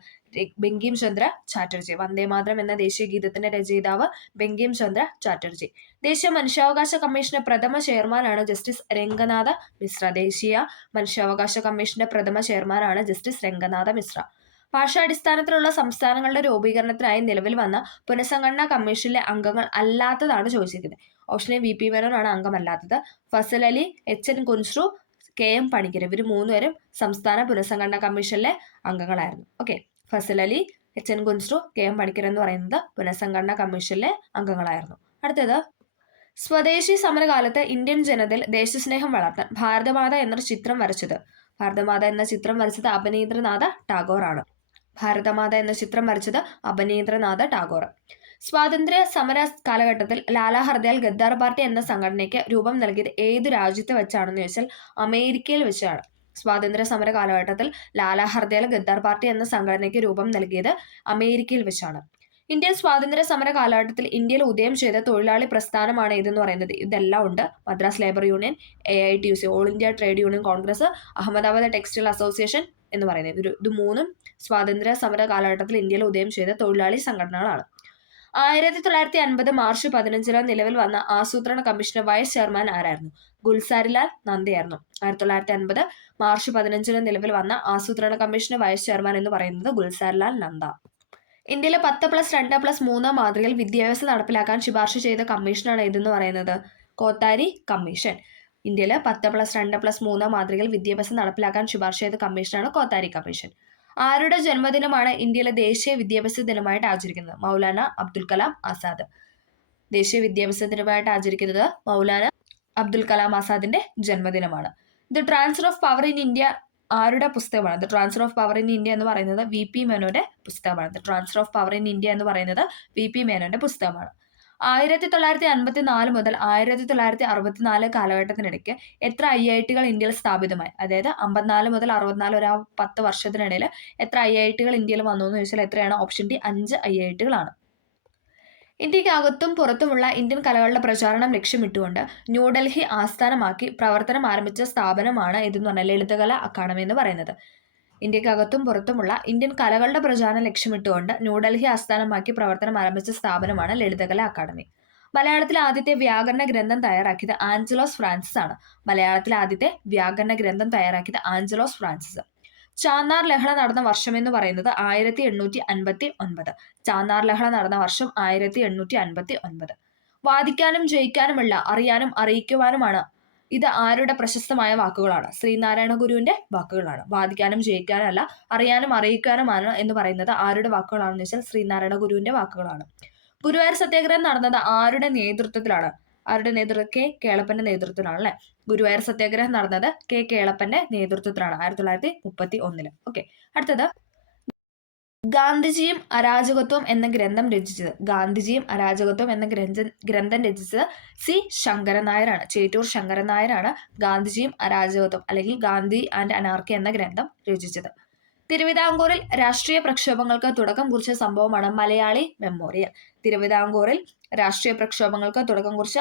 ബങ്കിം ചന്ദ്ര ചാറ്റർജി. വന്ദേമാതരം എന്ന ദേശീയ ഗീതത്തിന്റെ രചയിതാവ് ബങ്കിം ചന്ദ്ര ചാറ്റർജി. ദേശീയ മനുഷ്യാവകാശ കമ്മീഷന്റെ പ്രഥമ ചെയർമാനാണ് ജസ്റ്റിസ് രംഗനാഥ മിശ്ര. ദേശീയ മനുഷ്യാവകാശ കമ്മീഷന്റെ പ്രഥമ ചെയർമാനാണ് ജസ്റ്റിസ് രംഗനാഥ മിശ്ര. ഭാഷാടിസ്ഥാനത്തിലുള്ള സംസ്ഥാനങ്ങളുടെ രൂപീകരണത്തിനായി നിലവിൽ വന്ന പുനഃസംഘടനാ കമ്മീഷനിലെ അംഗങ്ങൾ അല്ലാത്തതാണ് ചോദിച്ചിരിക്കുന്നത്. ഓപ്ഷൻ എ വി പി മേനോനാണ് അംഗമല്ലാത്തത്. Fazal Ali, H N Kunzru, K M Panikkar ഇവർ മൂന്നുപേരും സംസ്ഥാന പുനഃസംഘടനാ കമ്മീഷനിലെ അംഗങ്ങളായിരുന്നു. Okay, Fazal Ali, H N Kunzru, K M Panikkar എന്ന് പറയുന്നത് പുനഃസംഘടനാ കമ്മീഷനിലെ അംഗങ്ങളായിരുന്നു. അടുത്തത്, സ്വദേശി സമരകാലത്ത് ഇന്ത്യൻ ജനതയിൽ ദേശസ്നേഹം വളർത്താൻ ഭാരതമാത എന്ന ചിത്രം വരച്ചത് അബനീന്ദ്രനാഥ ടാഗോർ ആണ്. ഭാരതമാത എന്ന ചിത്രം വരച്ചത് അബനീന്ദ്രനാഥ ടാഗോർ. സ്വാതന്ത്ര്യ സമര കാലഘട്ടത്തിൽ ലാലാ ഹർദയാൽ ഗദ്ദാർ പാർട്ടി എന്ന സംഘടനയ്ക്ക് രൂപം നൽകിയത് ഏത് രാജ്യത്ത് വെച്ചാണെന്ന് ചോദിച്ചാൽ അമേരിക്കയിൽ വെച്ചാണ്. സ്വാതന്ത്ര്യ സമര കാലഘട്ടത്തിൽ ലാലാ ഹർദയാൽ ഗദ്ദാർ പാർട്ടി എന്ന സംഘടനയ്ക്ക് രൂപം നൽകിയത് അമേരിക്കയിൽ വെച്ചാണ്. ഇന്ത്യൻ സ്വാതന്ത്ര്യ സമര കാലഘട്ടത്തിൽ ഇന്ത്യയിൽ ഉദയം ചെയ്ത തൊഴിലാളി പ്രസ്ഥാനമാണ് ഇതെന്ന് പറയുന്നത്. ഇതെല്ലാം ഉണ്ട്. Madras labour union, AITUC all India trade union Congress, Ahmedabad textile association എന്ന് പറയുന്നത്. ഇത് മൂന്നും സ്വാതന്ത്ര്യ സമര കാലഘട്ടത്തിൽ ഇന്ത്യയിൽ ഉദയം ചെയ്ത തൊഴിലാളി സംഘടനകളാണ്. 1950 മാർച്ച് 15 നിലവിൽ വന്ന ആസൂത്രണ കമ്മീഷന്റെ വൈസ് ചെയർമാൻ ആരായിരുന്നു? ഗുൽസാരിലാൽ നന്ദയായിരുന്നു. 1950 മാർച്ച് 15 നിലവിൽ വന്ന ആസൂത്രണ കമ്മീഷന്റെ വൈസ് ചെയർമാൻ എന്ന് പറയുന്നത് ഗുൽസാരിലാൽ നന്ദ. ഇന്ത്യയിലെ 10+2+3 മാതൃകയിൽ വിദ്യാഭ്യാസം നടപ്പിലാക്കാൻ ശുപാർശ ചെയ്ത കമ്മീഷനാണ് ഇതെന്ന് പറയുന്നത് കോത്താരി കമ്മീഷൻ. ഇന്ത്യയിലെ 10+2+3 മാതൃകയിൽ വിദ്യാഭ്യാസം നടപ്പിലാക്കാൻ ശുപാർശ ചെയ്ത കമ്മീഷനാണ് കോത്താരി കമ്മീഷൻ. ആരുടെ ജന്മദിനമാണ് ഇന്ത്യയിലെ ദേശീയ വിദ്യാഭ്യാസ ദിനമായിട്ട് ആചരിക്കുന്നത്? മൗലാന അബ്ദുൽ കലാം ആസാദ്. ദേശീയ വിദ്യാഭ്യാസ ദിനമായിട്ട് ആചരിക്കുന്നത് മൗലാന അബ്ദുൽ കലാം ആസാദിന്റെ ജന്മദിനമാണ്. The transfer of power in India ആരുടെ പുസ്തകമാണ്? The transfer of power in India എന്ന് പറയുന്നത് വി പി മേനോന്റെ പുസ്തകമാണ്. The transfer of power in India എന്ന് പറയുന്നത് വി പി മേനോന്റെ പുസ്തകമാണ്. 1954 മുതൽ 1964 കാലഘട്ടത്തിനിടയ്ക്ക് എത്ര IITകൾ ഇന്ത്യയിൽ സ്ഥാപിതമായി? അതായത് 54 മുതൽ 64 ഒരു 10 വർഷത്തിനിടയിൽ എത്ര IITകൾ ഇന്ത്യയിൽ വന്നു എന്ന് ചോദിച്ചാൽ എത്രയാണ്? Option D 5 IITകളാണ്. ഇന്ത്യക്കകത്തും പുറത്തുമുള്ള ഇന്ത്യൻ കലകളുടെ പ്രചാരണം ലക്ഷ്യമിട്ടുകൊണ്ട് ന്യൂഡൽഹി ആസ്ഥാനമാക്കി പ്രവർത്തനം ആരംഭിച്ച സ്ഥാപനമാണ് ഇതെന്ന് പറഞ്ഞാൽ ലളിതകല അക്കാദമി എന്ന് പറയുന്നത്. ഇന്ത്യക്കകത്തും പുറത്തുമുള്ള ഇന്ത്യൻ കലകളുടെ പ്രചാരണം ലക്ഷ്യമിട്ടുകൊണ്ട് ന്യൂഡൽഹി ആസ്ഥാനമാക്കി പ്രവർത്തനം ആരംഭിച്ച സ്ഥാപനമാണ് ലളിതകല അക്കാദമി. മലയാളത്തിലെ ആദ്യത്തെ വ്യാകരണ ഗ്രന്ഥം തയ്യാറാക്കിയത് ആഞ്ചലോസ് ഫ്രാൻസിസ് ആണ്. മലയാളത്തിലെ ആദ്യത്തെ വ്യാകരണ ഗ്രന്ഥം തയ്യാറാക്കിയത് ആഞ്ചലോസ് ഫ്രാൻസിസ്. ചാന്നാർ ലഹള നടന്ന വർഷം എന്ന് പറയുന്നത് 1859. ചാന്നാർ ലഹള നടന്ന വർഷം 1859. വാദിക്കാനും ജയിക്കാനുമല്ല, അറിയാനും അറിയിക്കുവാനുമാണ്. ഇത് ആരുടെ പ്രശസ്തമായ വാക്കുകളാണ്? ശ്രീനാരായണ ഗുരുവിന്റെ വാക്കുകളാണ്. വാദിക്കാനും ജയിക്കാനല്ല, അറിയാനും അറിയിക്കാനുമാണ് എന്ന് പറയുന്നത് ആരുടെ വാക്കുകളാണെന്ന് വെച്ചാൽ ശ്രീനാരായണ ഗുരുവിന്റെ വാക്കുകളാണ്. ഗുരുവായൂർ സത്യാഗ്രഹം നടന്നത് ആരുടെ നേതൃത്വത്തിലാണ്? കെ കേളപ്പന്റെ നേതൃത്വത്തിലാണ് അല്ലെ. ഗുരുവായൂർ സത്യാഗ്രഹം നടന്നത് കെ കേളപ്പന്റെ നേതൃത്വത്തിലാണ് 1931. ഓക്കെ, അടുത്തത്, ഗാന്ധിജിയും അരാജകത്വം എന്ന ഗ്രന്ഥം രചിച്ചത് സി ശങ്കരൻ നായരാണ്. ചേറ്റൂർ ശങ്കരൻ നായരാണ് ഗാന്ധിജിയും അരാജകത്വം അല്ലെങ്കിൽ ഗാന്ധി ആൻഡ് അനാർക്കി എന്ന ഗ്രന്ഥം രചിച്ചത്. തിരുവിതാംകൂറിൽ രാഷ്ട്രീയ പ്രക്ഷോഭങ്ങൾക്ക് തുടക്കം കുറിച്ച സംഭവമാണ് മലയാളി മെമ്മോറിയൽ. തിരുവിതാംകൂറിൽ രാഷ്ട്രീയ പ്രക്ഷോഭങ്ങൾക്ക് തുടക്കം കുറിച്ച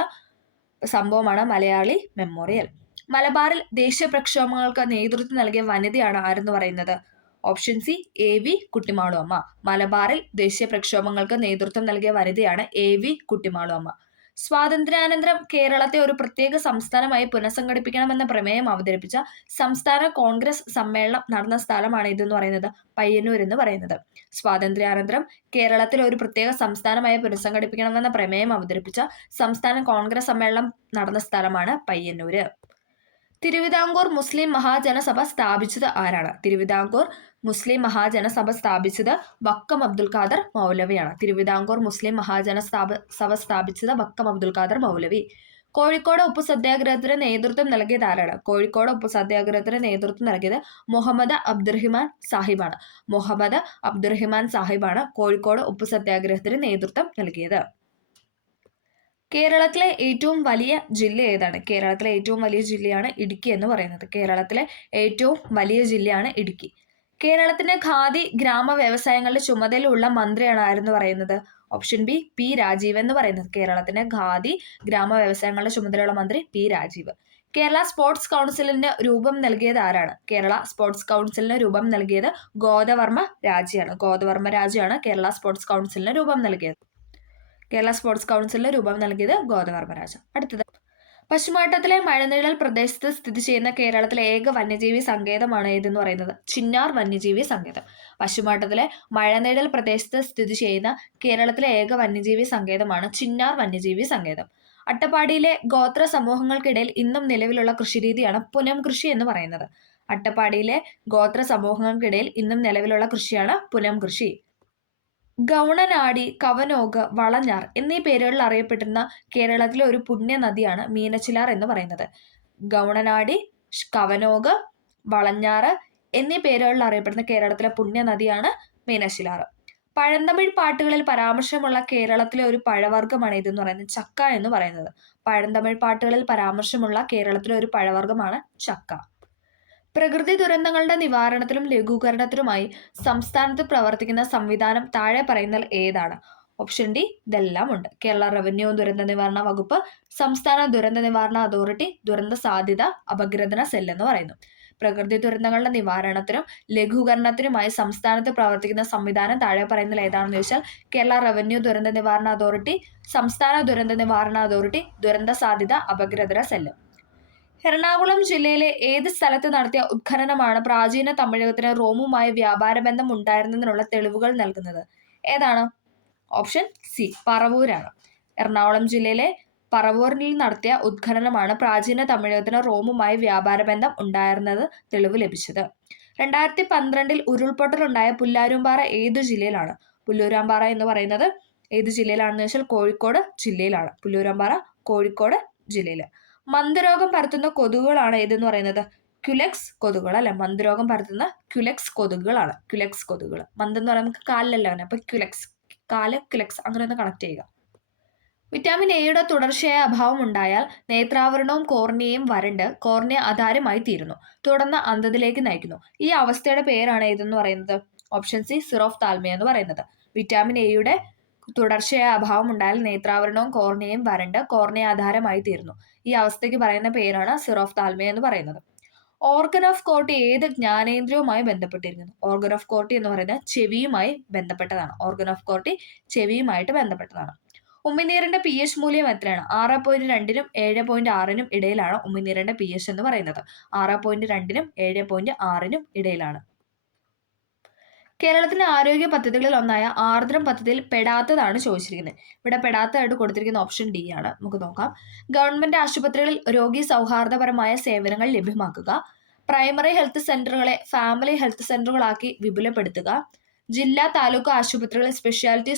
സംഭവമാണ് മലയാളി മെമ്മോറിയൽ. മലബാറിൽ ദേശീയ പ്രക്ഷോഭങ്ങൾക്ക് നേതൃത്വം നൽകിയ വനിതയാണ് ആരെന്ന് പറയുന്നത്? ഓപ്ഷൻ സി AV കുട്ടിമാളു അമ്മ. മലബാറിൽ ദേശീയ പ്രക്ഷോഭങ്ങൾക്ക് നേതൃത്വം നൽകിയ വനിതയാണ് AV കുട്ടിമാളു അമ്മ. സ്വാതന്ത്ര്യാനന്തരം കേരളത്തെ ഒരു പ്രത്യേക സംസ്ഥാനമായി പുനഃസംഘടിപ്പിക്കണമെന്ന പ്രമേയം അവതരിപ്പിച്ച സംസ്ഥാന കോൺഗ്രസ് സമ്മേളനം നടന്ന സ്ഥലമാണ് ഇതെന്ന് പറയുന്നത് പയ്യന്നൂർ എന്ന് പറയുന്നത്. സ്വാതന്ത്ര്യാനന്തരം കേരളത്തിൽ ഒരു പ്രത്യേക സംസ്ഥാനമായി പുനഃസംഘടിപ്പിക്കണമെന്ന പ്രമേയം അവതരിപ്പിച്ച സംസ്ഥാന കോൺഗ്രസ് സമ്മേളനം നടന്ന സ്ഥലമാണ് പയ്യന്നൂര്. തിരുവിതാംകൂർ മുസ്ലിം മഹാജനസഭ സ്ഥാപിച്ചത് ആരാണ്? തിരുവിതാംകൂർ മുസ്ലിം മഹാജനസഭ സ്ഥാപിച്ചത് വക്കം അബ്ദുൽ ഖാദർ മൗലവിയാണ്. തിരുവിതാംകൂർ മുസ്ലിം സഭ സ്ഥാപിച്ചത് വക്കം അബ്ദുൽ ഖാദർ മൗലവി. കോഴിക്കോട് ഉപ്പു സത്യാഗ്രഹത്തിന് നേതൃത്വം നൽകിയത് ആരാണ്? കോഴിക്കോട് ഉപ്പു സത്യാഗ്രഹത്തിന് നേതൃത്വം നൽകിയത് മുഹമ്മദ് അബ്ദുറഹിമാൻ സാഹിബാണ്. മുഹമ്മദ് അബ്ദുറഹിമാൻ സാഹിബാണ് കോഴിക്കോട് ഉപ്പു സത്യാഗ്രഹത്തിന് നേതൃത്വം നൽകിയത്. കേരളത്തിലെ ഏറ്റവും വലിയ ജില്ല ഏതാണ്? കേരളത്തിലെ ഏറ്റവും വലിയ ജില്ലയാണ് ഇടുക്കി എന്ന് പറയുന്നത്. കേരളത്തിലെ ഏറ്റവും വലിയ ജില്ലയാണ് ഇടുക്കി. കേരളത്തിന്റെ ഖാദി ഗ്രാമ വ്യവസായങ്ങളുടെ ചുമതലയുള്ള മന്ത്രിയാണ് ആരെന്ന് പറയുന്നത്? ഓപ്ഷൻ ബി പി രാജീവ് എന്ന് പറയുന്നത്. കേരളത്തിന്റെ ഖാദി ഗ്രാമ വ്യവസായങ്ങളുടെ ചുമതലയുള്ള മന്ത്രി പി രാജീവ്. കേരള സ്പോർട്സ് കൗൺസിലിന് രൂപം നൽകിയത് ആരാണ്? കേരള സ്പോർട്സ് കൗൺസിലിന് രൂപം നൽകിയത് ഗോദവർമ്മ രാജയാണ്. ഗോദവർമ്മ രാജയാണ് കേരള സ്പോർട്സ് കൗൺസിലിന് രൂപം നൽകിയത്. കേരള സ്പോർട്സ് കൗൺസിലിന് രൂപം നൽകിയത് ഗോദവർമ്മ രാജ. അടുത്തത്, പശ്ചിമഘട്ടത്തിലെ മഴനിഴൽ പ്രദേശത്ത് സ്ഥിതി ചെയ്യുന്ന കേരളത്തിലെ ഏക വന്യജീവി സങ്കേതമാണ് ഏതെന്ന് പറയുന്നത്? ചിന്നാർ വന്യജീവി സങ്കേതം. പശ്ചിമഘട്ടത്തിലെ മഴനിഴൽ പ്രദേശത്ത് സ്ഥിതി ചെയ്യുന്ന കേരളത്തിലെ ഏക വന്യജീവി സങ്കേതമാണ് ചിന്നാർ വന്യജീവി സങ്കേതം. അട്ടപ്പാടിയിലെ ഗോത്ര സമൂഹങ്ങൾക്കിടയിൽ ഇന്നും നിലവിലുള്ള കൃഷിരീതിയാണ് പുനം കൃഷി എന്ന് പറയുന്നത്. അട്ടപ്പാടിയിലെ ഗോത്ര സമൂഹങ്ങൾക്കിടയിൽ ഇന്നും നിലവിലുള്ള കൃഷിയാണ് പുനം കൃഷി. ഗൗണനാടി, കവനോഗ്, വളഞ്ഞാർ എന്നീ പേരുകളിൽ അറിയപ്പെടുന്ന കേരളത്തിലെ ഒരു പുണ്യ നദിയാണ് മീനച്ചിലാർ എന്ന് പറയുന്നത്. ഗൗണനാടി, കവനോഗ്, വളഞ്ഞാറ് എന്നീ പേരുകളിൽ അറിയപ്പെടുന്ന കേരളത്തിലെ പുണ്യ നദിയാണ് മീനച്ചിലാർ. പഴന്തമിഴ് പാട്ടുകളിൽ പരാമർശമുള്ള കേരളത്തിലെ ഒരു പഴവർഗ്ഗമാണ് ഇതെന്ന് പറയുന്നത് ചക്ക എന്ന് പറയുന്നത്. പഴന്തമിഴ് പാട്ടുകളിൽ പരാമർശമുള്ള കേരളത്തിലെ ഒരു പഴവർഗ്ഗമാണ് ചക്ക. പ്രകൃതി ദുരന്തങ്ങളുടെ നിവാരണത്തിലും ലഘൂകരണത്തിലുമായി സംസ്ഥാനത്ത് പ്രവർത്തിക്കുന്ന സംവിധാനം താഴെ പറയുന്നതിൽ ഏതാണ്? ഓപ്ഷൻ ഡി ഇതെല്ലാം ഉണ്ട്. കേരള റവന്യൂ ദുരന്ത നിവാരണ വകുപ്പ്, സംസ്ഥാന ദുരന്ത നിവാരണ അതോറിറ്റി, ദുരന്ത സാധ്യത അപഗ്രഥന സെൽ എന്ന് പറയുന്നു. പ്രകൃതി ദുരന്തങ്ങളുടെ നിവാരണത്തിനും ലഘൂകരണത്തിനുമായി സംസ്ഥാനത്ത് പ്രവർത്തിക്കുന്ന സംവിധാനം താഴെ പറയുന്നതിൽ ഏതാണെന്ന് ചോദിച്ചാൽ കേരള റവന്യൂ ദുരന്ത നിവാരണ അതോറിറ്റി, സംസ്ഥാന ദുരന്ത നിവാരണ അതോറിറ്റി, ദുരന്ത സാധ്യത അപഗ്രഥന സെല്ല്. എറണാകുളം ജില്ലയിലെ ഏത് സ്ഥലത്ത് നടത്തിയ ഉത്ഖനനമാണ് പ്രാചീന തമിഴകത്തിന് റോമുമായി വ്യാപാര ബന്ധം ഉണ്ടായിരുന്നതിനുള്ള തെളിവുകൾ നൽകുന്നത്? ഏതാണ്? Option C പറവൂരാണ്. എറണാകുളം ജില്ലയിലെ പറവൂരിൽ നടത്തിയ ഉത്ഖനനമാണ് പ്രാചീന തമിഴകത്തിന് റോമുമായി വ്യാപാര ബന്ധം ഉണ്ടായിരുന്നത് തെളിവ് ലഭിച്ചത്. 2012 ഉരുൾപൊട്ടലുണ്ടായ പുല്ലാരൂമ്പാറ ഏതു ജില്ലയിലാണ്? പുല്ലൂരാമ്പാറ എന്ന് പറയുന്നത് ഏത് ജില്ലയിലാണെന്ന് വെച്ചാൽ കോഴിക്കോട് ജില്ലയിലാണ്. പുല്ലൂരാമ്പാറ കോഴിക്കോട് ജില്ലയിൽ. മന്ദരോഗം പരത്തുന്ന കൊതുകുകളാണ് ഏതെന്ന് പറയുന്നത്? ക്യുലെക്സ് കൊതുകുകൾ അല്ലെ. മന്ദരോഗം പരത്തുന്ന ക്യുലെക്സ് കൊതുകുകളാണ്. ക്യുലെക്സ് കൊതുകുകൾ. മന്ദെന്ന് പറയുമ്പോൾ നമുക്ക് കാലിലല്ല അങ്ങനെ. അപ്പൊ ക്യുലെക്സ്, കാല് ക്യുലെക്സ് അങ്ങനെ ഒന്ന് കണക്ട് ചെയ്യുക. വിറ്റാമിൻ എയുടെ തുടർച്ചയായ അഭാവം ഉണ്ടായാൽ നേത്രാവരണവും കോർണിയയും വരണ്ട് കോർണിയ അധാരമായി തീരുന്നു, തുടർന്ന് അന്ധതയിലേക്ക് നയിക്കുന്നു. ഈ അവസ്ഥയുടെ പേരാണ് ഏതെന്ന് പറയുന്നത്? ഓപ്ഷൻ സി സിറോഫ്താൽമിയ എന്ന് പറയുന്നത്. വിറ്റാമിൻ എയുടെ തുടർച്ചയായ അഭാവം ഉണ്ടായാൽ നേത്രാവരണവും കോർണിയയും വരണ്ട് കോർണിയ ആധാരമായി തീരുന്നു. ഈ അവസ്ഥയ്ക്ക് പറയുന്ന പേരാണ് സിറോഫ്താൽമിയ എന്ന് പറയുന്നത്. ഓർഗൻ ഓഫ് കോർട്ടി ഏത് ജ്ഞാനേന്ദ്രിയവുമായി ബന്ധപ്പെട്ടിരിക്കുന്നു? ഓർഗൻ ഓഫ് കോർട്ടി എന്ന് പറയുന്നത് ചെവിയുമായി ബന്ധപ്പെട്ടതാണ്. ഓർഗൻ ഓഫ് കോർട്ടി ചെവിയുമായിട്ട് ബന്ധപ്പെട്ടതാണ്. ഉമിനീരിന്റെ പി എച്ച് മൂല്യം എത്രയാണ്? 6.2നും 7.6നും ഇടയിലാണ് ഉമിനീരിന്റെ പി എച്ച് എന്ന് പറയുന്നത്. 6.2നും 7.6നും ഇടയിലാണ്. കേരളത്തിലെ ആരോഗ്യ പദ്ധതികളിൽ ഒന്നായ ആർദ്രം പദ്ധതിയിൽ പെടാത്തതാണ് ചോദിച്ചിരിക്കുന്നത്. ഇവിടെ പെടാത്തതായിട്ട് കൊടുത്തിരിക്കുന്ന ഓപ്ഷൻ ഡി ആണ്. നമുക്ക് നോക്കാം. ഗവൺമെന്റ് ആശുപത്രികളിൽ രോഗി സൗഹാർദ്ദപരമായ സേവനങ്ങൾ ലഭ്യമാക്കുക, പ്രൈമറി ഹെൽത്ത് സെന്ററുകളെ ഫാമിലി ഹെൽത്ത് സെന്ററുകളാക്കി വിപുലപ്പെടുത്തുക, ജില്ലാ താലൂക്ക് ആശുപത്രികളിൽ സ്പെഷ്യാലിറ്റി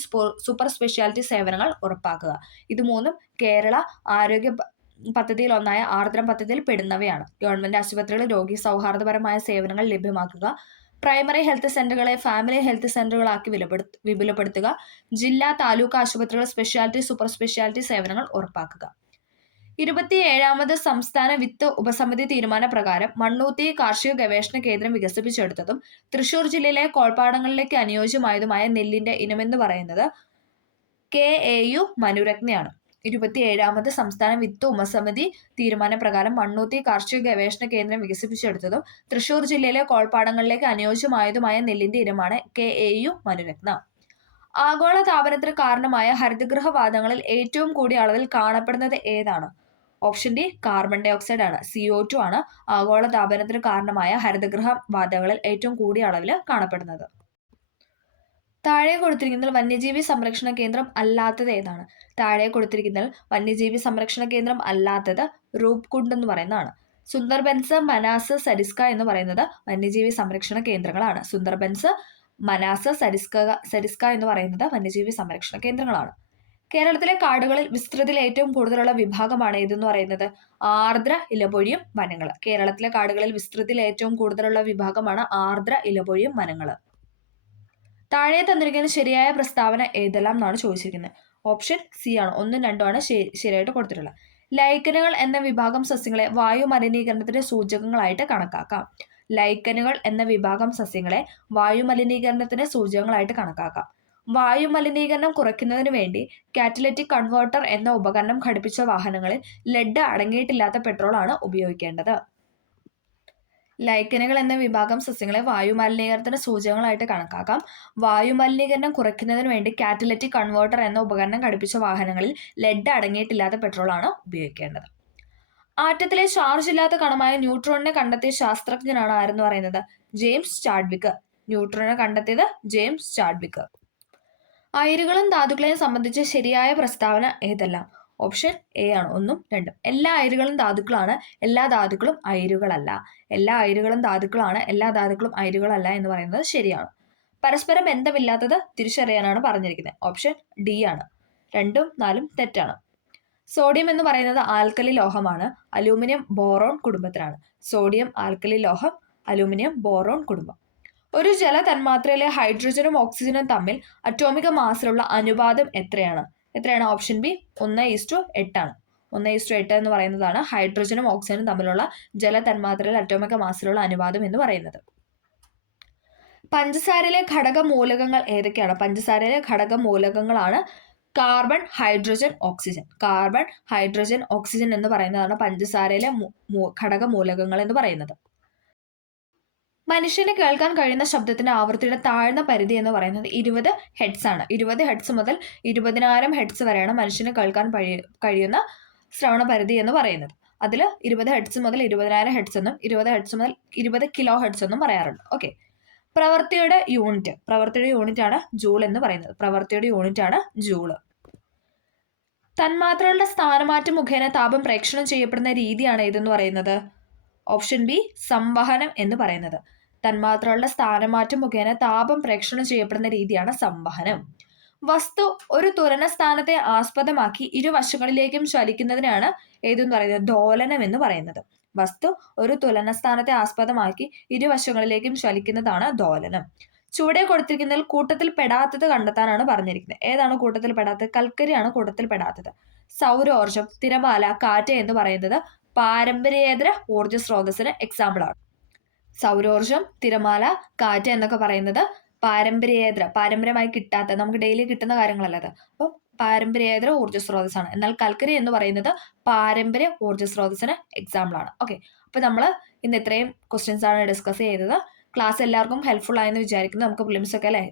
സൂപ്പർ സ്പെഷ്യാലിറ്റി സേവനങ്ങൾ ഉറപ്പാക്കുക. ഇത് മൂന്നും കേരള ആരോഗ്യ പദ്ധതിയിൽ ഒന്നായ ആർദ്രം പദ്ധതിയിൽ പെടുന്നവയാണ്. ഗവൺമെന്റ് ആശുപത്രികളിൽ രോഗി സൗഹാർദ്ദപരമായ സേവനങ്ങൾ ലഭ്യമാക്കുക, പ്രൈമറി ഹെൽത്ത് സെന്ററുകളെ ഫാമിലി ഹെൽത്ത് സെന്ററുകളാക്കി വിപുലപ്പെടുത്തുക, ജില്ലാ താലൂക്ക് ആശുപത്രികൾ സ്പെഷ്യാലിറ്റി സൂപ്പർ സ്പെഷ്യാലിറ്റി സേവനങ്ങൾ ഉറപ്പാക്കുക. 27ാമത് സംസ്ഥാന വിത്ത് ഉപസമിതി തീരുമാനപ്രകാരം മണ്ണൂത്തി കാർഷിക ഗവേഷണ കേന്ദ്രം വികസിപ്പിച്ചെടുത്തതും തൃശൂർ ജില്ലയിലെ കോൾപ്പാടങ്ങളിലേക്ക് അനുയോജ്യമായതുമായ നെല്ലിന്റെ ഇനമെന്ന് പറയുന്നത് KAU മനുരത്നയാണ്. 27ാമത് സംസ്ഥാന വിത്ത് ഉപസമിതി തീരുമാനപ്രകാരം മണ്ണൂത്തി കാർഷിക ഗവേഷണ കേന്ദ്രം വികസിപ്പിച്ചെടുത്തതും തൃശൂർ ജില്ലയിലെ കോൾപ്പാടങ്ങളിലേക്ക് അനുയോജ്യമായതുമായ നെല്ലിന്റെ ഇനമാണ് KAU മനുരത്ന. ആഗോള താപനത്തിന് കാരണമായ ഹരിതഗൃഹവാതകങ്ങളിൽ ഏറ്റവും കൂടിയ അളവിൽ കാണപ്പെടുന്നത് ഏതാണ്? Option D carbon dioxide ആണ്. CO2 ആണ് ആഗോള താപനത്തിന് കാരണമായ ഹരിതഗൃഹ വാതകങ്ങളിൽ ഏറ്റവും കൂടിയ അളവിൽ കാണപ്പെടുന്നത്. താഴെ കൊടുത്തിരിക്കുന്നതിൽ വന്യജീവി സംരക്ഷണ കേന്ദ്രം അല്ലാത്തത് ഏതാണ്? താഴെ കൊടുത്തിരിക്കുന്നതിൽ വന്യജീവി സംരക്ഷണ കേന്ദ്രം അല്ലാത്തത് റൂപ്കുണ്ട് എന്ന് പറയുന്നതാണ്. സുന്ദർബൻസ്, മനാസ്, സരിസ്ക എന്ന് പറയുന്നത് വന്യജീവി സംരക്ഷണ കേന്ദ്രങ്ങളാണ്. സുന്ദർബൻസ്, മനാസ്, സരിസ്ക എന്ന് പറയുന്നത് വന്യജീവി സംരക്ഷണ കേന്ദ്രങ്ങളാണ്. കേരളത്തിലെ കാടുകളിൽ വിസ്തൃതിയിൽ ഏറ്റവും കൂടുതലുള്ള വിഭാഗമാണ് ഏതെന്ന് പറയുന്നത് ആർദ്ര ഇലപൊഴിയും വനങ്ങൾ. കേരളത്തിലെ കാടുകളിൽ വിസ്തൃതിയിൽ ഏറ്റവും കൂടുതലുള്ള വിഭാഗമാണ് ആർദ്ര ഇലപൊഴിയും വനങ്ങൾ. താഴെ തന്നിരിക്കുന്ന ശരിയായ പ്രസ്താവന ഏതെല്ലാം എന്നാണ് ചോദിച്ചിരിക്കുന്നത്. ഓപ്ഷൻ സി ആണ്, 1, 2 ആണ് ശരിയായിട്ട് കൊടുത്തിട്ടുള്ളത്. ലൈക്കനുകൾ എന്ന വിഭാഗം സസ്യങ്ങളെ വായു മലിനീകരണത്തിന്റെ സൂചകങ്ങളായിട്ട് കണക്കാക്കാം. ലൈക്കനുകൾ എന്ന വിഭാഗം സസ്യങ്ങളെ വായു മലിനീകരണത്തിന്റെ സൂചകങ്ങളായിട്ട് കണക്കാക്കാം. വായു മലിനീകരണം കുറയ്ക്കുന്നതിന് വേണ്ടി കാറ്റലറ്റിക് കൺവേർട്ടർ എന്ന ഉപകരണം ഘടിപ്പിച്ച വാഹനങ്ങളിൽ ലെഡ് അടങ്ങിയിട്ടില്ലാത്ത പെട്രോളാണ് ഉപയോഗിക്കേണ്ടത്. ലൈക്കനുകൾ എന്ന വിഭാഗം സസ്യങ്ങളെ വായു മലിനീകരണത്തിന്റെ സൂചകങ്ങളായിട്ട് കണക്കാക്കാം. വായു മലിനീകരണം കുറയ്ക്കുന്നതിന് വേണ്ടി കാറ്റലറ്റിക് കൺവേർട്ടർ എന്ന ഉപകരണം ഘടിപ്പിച്ച വാഹനങ്ങളിൽ ലെഡ് അടങ്ങിയിട്ടില്ലാത്ത പെട്രോളാണ് ഉപയോഗിക്കേണ്ടത്. ആറ്റത്തിലെ ചാർജ് ഇല്ലാത്ത കണമായ ന്യൂട്രോണിനെ കണ്ടെത്തിയ ശാസ്ത്രജ്ഞനാണ് ആരെന്ന് പറയുന്നത് ജെയിംസ് ചാഡ്വിക്ക്. ന്യൂട്രോണിനെ കണ്ടെത്തിയത് ജെയിംസ് ചാഡ്വിക്ക്. അയിരുകളും ധാതുക്കളെയും സംബന്ധിച്ച ശരിയായ പ്രസ്താവന ഏതെല്ലാം? ഓപ്ഷൻ എ ആണ്, 1, 2. എല്ലാ അയിരുകളും ധാതുക്കളാണ്, എല്ലാ ധാതുക്കളും അയിരുകളല്ല. എല്ലാ അയിരുകളും ധാതുക്കളാണ്, എല്ലാ ധാതുക്കളും അയിരുകളല്ല എന്ന് പറയുന്നത് ശരിയാണ്. പരസ്പരം ബന്ധമില്ലാത്തത് തിരിച്ചറിയാനാണ് പറഞ്ഞിരിക്കുന്നത്. ഓപ്ഷൻ ഡി ആണ്. 2ഉം 4ഉം തെറ്റാണ്. സോഡിയം എന്ന് പറയുന്നത് ആൽക്കലി ലോഹമാണ്, അലൂമിനിയം ബോറോൺ കുടുംബത്തിലാണ്. സോഡിയം ആൽക്കലി ലോഹം, അലൂമിനിയം ബോറോൺ കുടുംബം. ഒരു ജല തന്മാത്രയിലെ ഹൈഡ്രജനും ഓക്സിജനും തമ്മിൽ അറ്റോമിക മാസിലുള്ള അനുപാതം എത്രയാണ്? ഓപ്ഷൻ ബി 1:8 ആണ്. 1:8 എന്ന് പറയുന്നതാണ് ഹൈഡ്രജനും ഓക്സിജനും തമ്മിലുള്ള ജല തന്മാത്രയിൽ അറ്റോമിക മാസിലുള്ള അനുപാതം എന്ന് പറയുന്നത്. പഞ്ചസാരയിലെ ഘടക മൂലകങ്ങൾ ഏതൊക്കെയാണ്? പഞ്ചസാരയിലെ ഘടക മൂലകങ്ങളാണ് carbon, hydrogen, oxygen. Carbon, hydrogen, oxygen എന്ന് പറയുന്നതാണ് പഞ്ചസാരയിലെ ഘടക മൂലകങ്ങൾ എന്ന് പറയുന്നത്. മനുഷ്യന് കേൾക്കാൻ കഴിയുന്ന ശബ്ദത്തിന്റെ ആവൃത്തിയുടെ താഴ്ന്ന പരിധി എന്ന് പറയുന്നത് 20 ഹെഡ്സ് ആണ്. 20 ഹെഡ്സ് മുതൽ 20,000 ഹെഡ്സ് വരെയാണ് മനുഷ്യന് കേൾക്കാൻ കഴിയുന്ന ശ്രവണ പരിധി എന്ന് പറയുന്നത്. അതിൽ 20 ഹെഡ്സ് മുതൽ 20,000 ഹെഡ്സ് എന്നും 20 ഹെഡ്സ് മുതൽ 20 കിലോ ഹെഡ്സ് എന്നും പറയാറുണ്ട്. ഓക്കെ. പ്രവൃത്തിയുടെ യൂണിറ്റ് ആണ് ജൂൾ എന്ന് പറയുന്നത്. പ്രവൃത്തിയുടെ യൂണിറ്റ് ആണ് ജൂള്. തന്മാത്രകളുടെ സ്ഥാനമാറ്റം മുഖേന താപം പ്രേക്ഷണം ചെയ്യപ്പെടുന്ന രീതിയാണ് ഏതെന്ന് പറയുന്നത്? ഓപ്ഷൻ ബി സംവഹനം എന്ന് പറയുന്നത്. തന്മാത്രകളുടെ സ്ഥാനമാറ്റം മുഖേന താപം പ്രേക്ഷണം ചെയ്യപ്പെടുന്ന രീതിയാണ് സംവഹനം. വസ്തു ഒരു തുലന സ്ഥാനത്തെ ആസ്പദമാക്കി ഇരുവശങ്ങളിലേക്കും ചലിക്കുന്നതിനാണ് ഏതെന്ന് പറയുന്നത്? ദോലനം എന്ന് പറയുന്നത്. വസ്തു ഒരു തുലന സ്ഥാനത്തെ ആസ്പദമാക്കി ഇരുവശങ്ങളിലേക്കും ചലിക്കുന്നതാണ് ദോലനം. ചുവടെ കൊടുത്തിരിക്കുന്നതിൽ കൂട്ടത്തിൽ പെടാത്തത് കണ്ടെത്താനാണ് പറഞ്ഞിരിക്കുന്നത്. ഏതാണ് കൂട്ടത്തിൽ പെടാത്തത്? കൽക്കരിയാണ് കൂട്ടത്തിൽ പെടാത്തത്. സൗരോർജം, തിരമാല, കാറ്റ് എന്ന് പറയുന്നത് പാരമ്പര്യേതര ഊർജ്ജ സ്രോതസ്സിന് എക്സാമ്പിൾ ആണ്. സൗരോർജം, തിരമാല, കാറ്റ് എന്നൊക്കെ പറയുന്നത് പാരമ്പര്യമായി കിട്ടാത്ത, നമുക്ക് ഡെയിലി കിട്ടുന്ന കാര്യങ്ങളല്ല അത്. അപ്പം പാരമ്പര്യേതര ഊർജ്ജ സ്രോതസ്സാണ്. എന്നാൽ കൽക്കരി എന്ന് പറയുന്നത് പാരമ്പര്യ ഊർജ്ജ സ്രോതസ്സിന് എക്സാമ്പിൾ ആണ്. ഓക്കെ. അപ്പോൾ നമ്മൾ ഇന്ന് ഇത്രയും ക്വസ്റ്റ്യൻസ് ആണ് ഡിസ്കസ് ചെയ്തത്. ക്ലാസ് എല്ലാവർക്കും ഹെൽപ്ഫുൾ ആയെന്ന് വിചാരിക്കുന്നു. നമുക്ക് പ്രിലിംസ് ഒക്കെ അല്ലേ,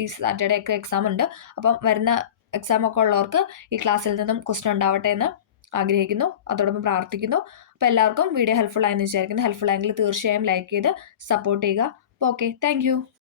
ഈ സാറ്റർഡേ ഒക്കെ എക്സാം ഉണ്ട്. അപ്പം വരുന്ന എക്സാം ഒക്കെ ഉള്ളവർക്ക് ഈ ക്ലാസ്സിൽ നിന്നും ക്വസ്റ്റ്യൻ ഉണ്ടാവട്ടെ എന്ന് ആഗ്രഹിക്കുന്നു. അതോടൊപ്പം പ്രാർത്ഥിക്കുന്നു. അപ്പോൾ എല്ലാവർക്കും വീഡിയോ ഹെൽപ്ഫുൾ ആയെന്ന് വിചാരിക്കുന്നു. ഹെൽപ്ഫുൾ ആയെങ്കിൽ തീർച്ചയായും ലൈക്ക് ചെയ്ത് സപ്പോർട്ട് ചെയ്യുക. അപ്പോൾ ഓക്കെ, താങ്ക്